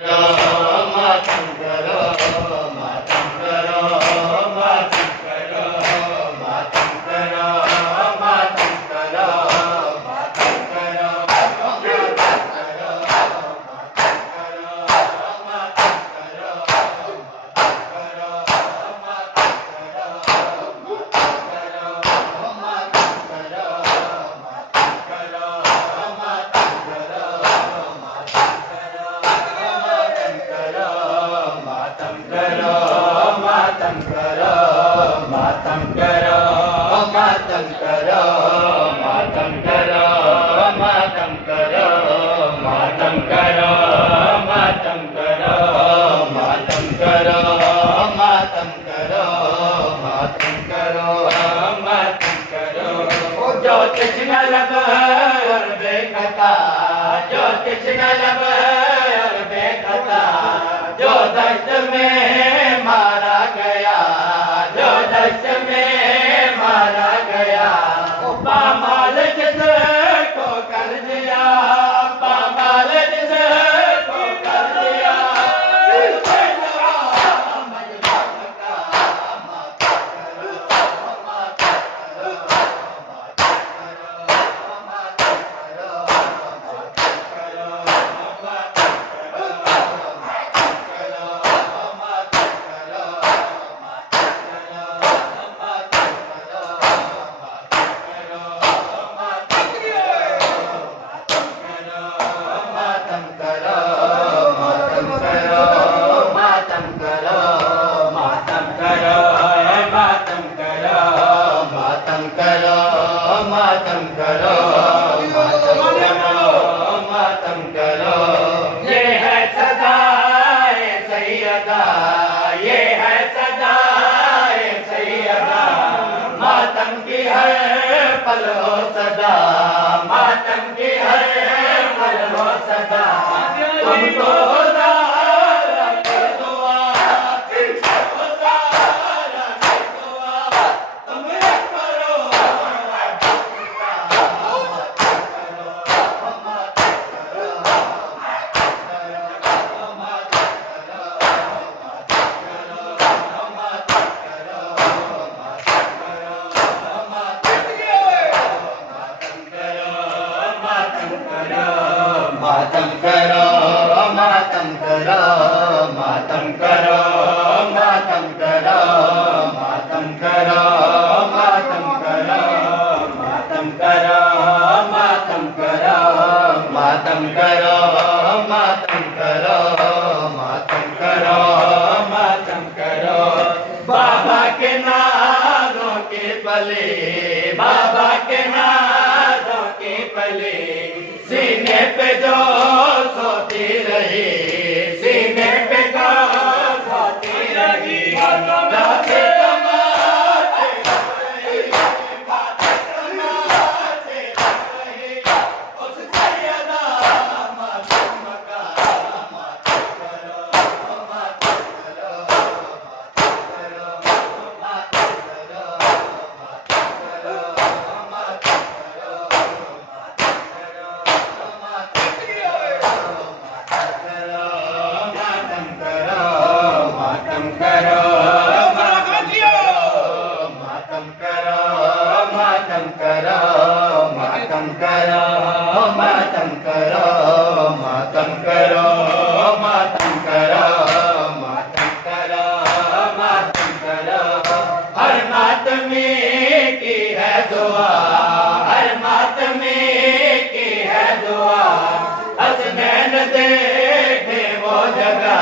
मातम करो मातम करो मातम करो मातम करो मातम करो मातम करो मातम करो मातम करो मातम करो मातम करो मातम करो मातम करो मातम करो मातम करो मातम करो मातम करो मातम करो ज्योतिष न लब और बेखता ज्योतिष न लब और बेखता जो दस्त में मारा गया जो दस्त में मारा गया पामाल जिसको कर दिया पामाल जिसको कर दिया मातम करो मातम करो मातम करो ये है सदाए सैयदा ये है सदाए सैयदा मातम की हर पल हो सदा मातम की हर पल हो सदा तुमको मातम करो मातम करो मातम करो मातम करो मातम करो मातम करो मातम करो मातम करो मातम करो मातम करो मातम करो मातम करो बाबा के नादों के पले बाबा के नादों के पले सीने पे जो सोती रही सीने पे जो सोती रही गाते कमाते रही गाते कमाते रही उस सैयदा मातम का मातम करो मातम करो मातम करो मातम करो मातम करो मातम करो मातम करो मातम करो मातम करो मातम करो मातम करो मातम करो मातम करो मातम करो हर मातमी की है दुआ हर मातमी की है दुआ हसनैन देखे वो जगह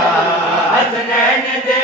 हसनैन दे